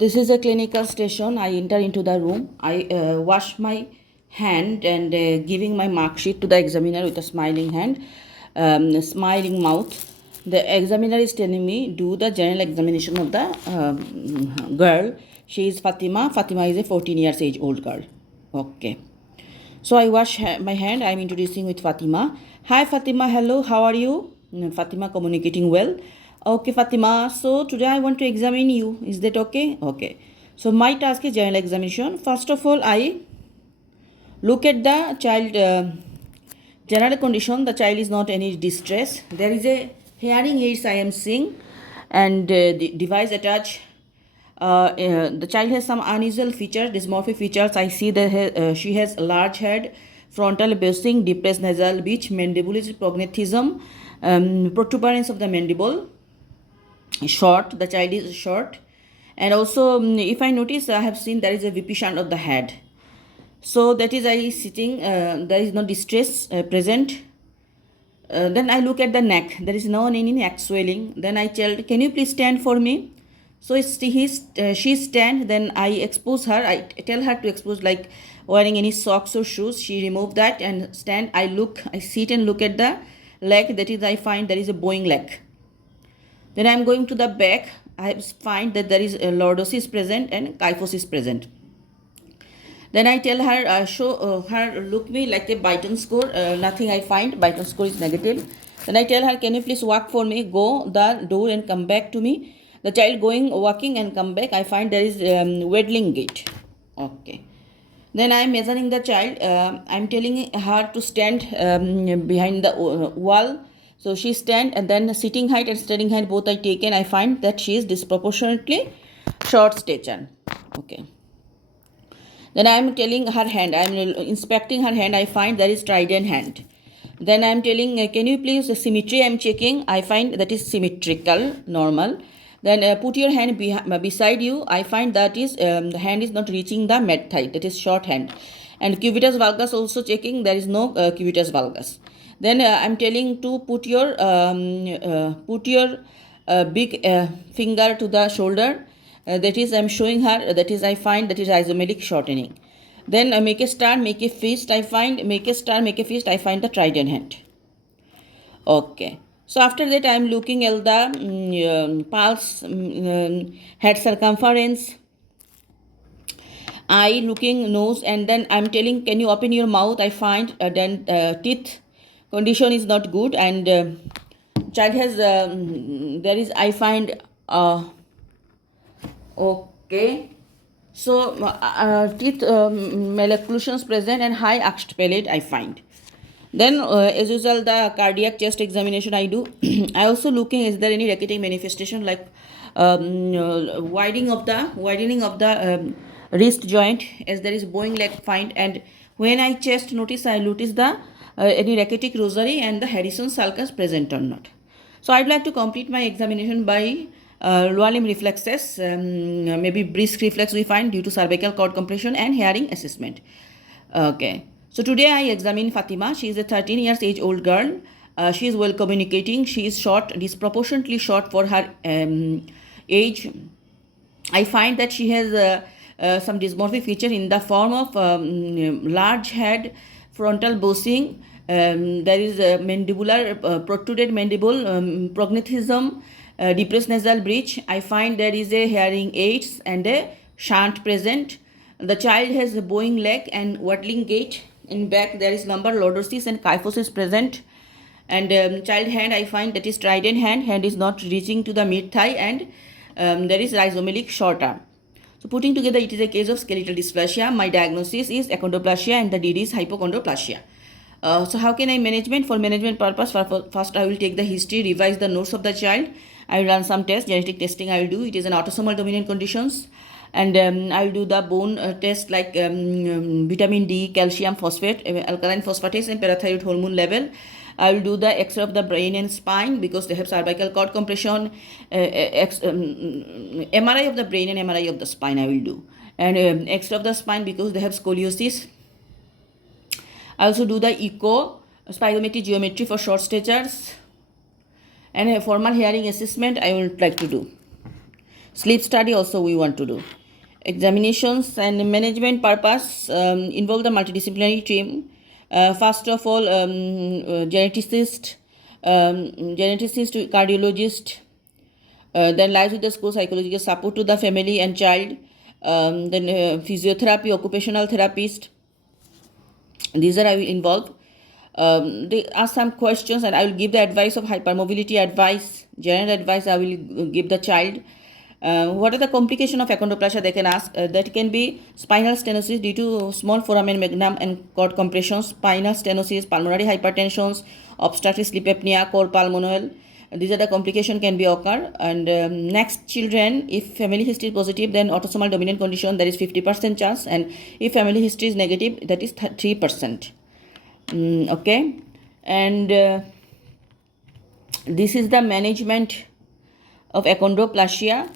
This is a clinical station. I enter into the room. I wash my hand and giving my mark sheet to the examiner with a smiling hand, smiling mouth. The examiner is telling me do the general examination of the girl. She is Fatima. Fatima is a 14 years age old girl. Okay. So I wash my hand. I'm introducing with Fatima. Hi Fatima. Hello. How are you? Fatima communicating well. Okay, Fatima. So today I want to examine you. Is that okay? Okay. So my task is general examination. First of all, I look at the child general condition. The child is not any distress. There is a hearing aids I am seeing, and the device attached. The child has some unusual features, dysmorphic features. I see that she has a large head, frontal basing, depressed nasal beach, mandibular prognathism, protuberance of the mandible, short. The child is short, and also if I notice, I have seen there is a VP shunt of the head. So that is I sitting. There is no distress present. Then I look at the neck. There is no any neck swelling. Then I tell, can you please stand for me? So she stand. Then I expose her. I tell her to expose, like wearing any socks or shoes. She remove that and stand. I look. I sit and look at the leg. That is, I find there is a bowing leg. Then I am going to the back. I find that there is a lordosis present and kyphosis present. Then I tell her, show her, look me like a Byton score. Nothing I find. Byton score is negative. Then I tell her, can you please walk for me? Go the door and come back to me. The child going, walking and come back. I find there is waddling gait. Okay. Then I am measuring the child. I am telling her to stand behind the wall. So she stand, and then sitting height and standing height both I taken. I find that she is disproportionately short stature. Okay. Then I am telling her hand. I am inspecting her hand. I find there is trident hand. Then I am telling, can you please, symmetry I am checking. I find that is symmetrical, normal. Then put your hand beside you. I find that is the hand is not reaching the mid thigh. That is short hand. And cubitus valgus also checking. There is no cubitus valgus. Then I am telling to put your big finger to the shoulder. That is, I am showing her. That is, I find that is isomelic shortening. Then make a star, make a fist. I find make a star, make a fist. I find the trident hand. Okay. So after that, I am looking at the pulse, head circumference, eye, looking nose, and then I am telling, can you open your mouth? I find then teeth condition is not good, and child has there is, I find okay. So teeth malocclusions present and high arched palate I find. Then as usual the cardiac chest examination I do. I also looking, is there any racketing manifestation like widening of the wrist joint, as there is bowing leg find. And when I chest notice, I notice the any racketic rosary and the Harrison sulcus present or not. So I'd like to complete my examination by lower limb reflexes, maybe brisk reflex we find due to cervical cord compression, and hearing assessment. Okay. So today I examine Fatima. She is a 13 years age old girl. She is well communicating. She is short, disproportionately short for her age. I find that she has some dysmorphic feature in the form of large head, frontal bossing. There is a mandibular, protruded mandible, prognathism, depressed nasal bridge. I find there is a hearing aids and a shunt present. The child has a bowing leg and waddling gait. In back there is lumbar lordosis and kyphosis present. And child hand, I find that is trident hand. Hand is not reaching to the mid thigh, and there is rhizomelic short arm. So putting together, it is a case of skeletal dysplasia. My diagnosis is achondroplasia and the DD is hypochondroplasia. So how can I management? For management purpose, first I will take the history, revise the notes of the child. I will run some tests, genetic testing I will do. It is an autosomal dominant conditions. And I will do the bone test like vitamin D, calcium, phosphate, alkaline phosphatase and parathyroid hormone level. I will do the X-ray of the brain and spine because they have cervical cord compression, MRI of the brain and MRI of the spine I will do. And X-ray of the spine because they have scoliosis. I also do the echo, spirometry, geometry for short statures, and a formal hearing assessment I would like to do. Sleep study also we want to do. Examinations and management purpose involve the multidisciplinary team. First of all, geneticist, cardiologist, then lies with the school psychological support to the family and child, then physiotherapy, occupational therapist. These are I will involve. They ask some questions and I will give the advice of hypermobility advice, general advice I will give the child. What are the complications of achondroplasia they can ask? That can be spinal stenosis due to small foramen magnum and cord compression, spinal stenosis, pulmonary hypertension, obstructive sleep apnea, cor pulmonale. These are the complication can be occur. And next, children, if family history is positive, then autosomal dominant condition, there is 50% chance, and if family history is negative, that is 3%. Okay, and this is the management of achondroplasia.